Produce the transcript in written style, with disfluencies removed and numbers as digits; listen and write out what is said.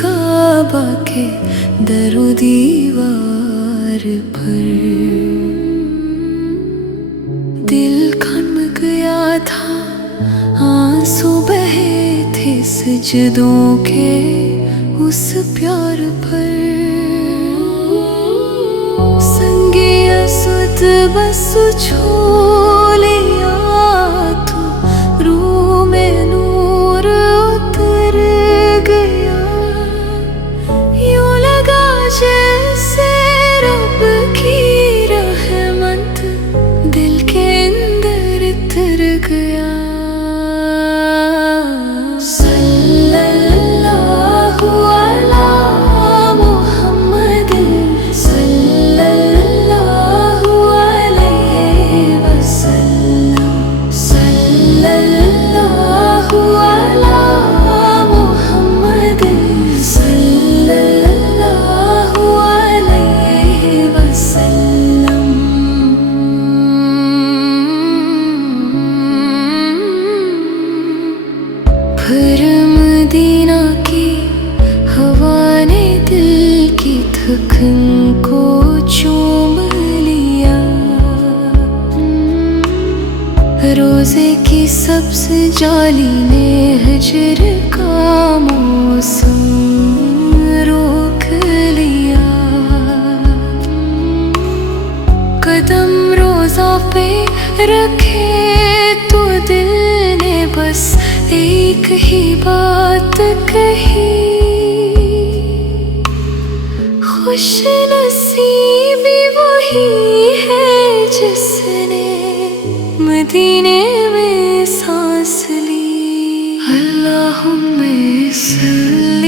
काबा के दरो दीवार पर दिल खन गया था, आंसू बहे थे सजदों के उस प्यार पर। संगे असुद बस छू लिया तो रूह में नूर उतर गया। यूं लगा जैसे रब की रहमत दिल के अंदर उतर गया। फिर मदीना की हवा ने दिल की थकन को चूम लिया। रोजे की सब्ज जाली ने हजर का मौसम रोक लिया। कदम रोजा पे रखे तो दिल ने बस एक ही बात कही, खुश नसीबी वही है जिसने मदीने में सांस ली। अल्लाहुम्मा सल्ली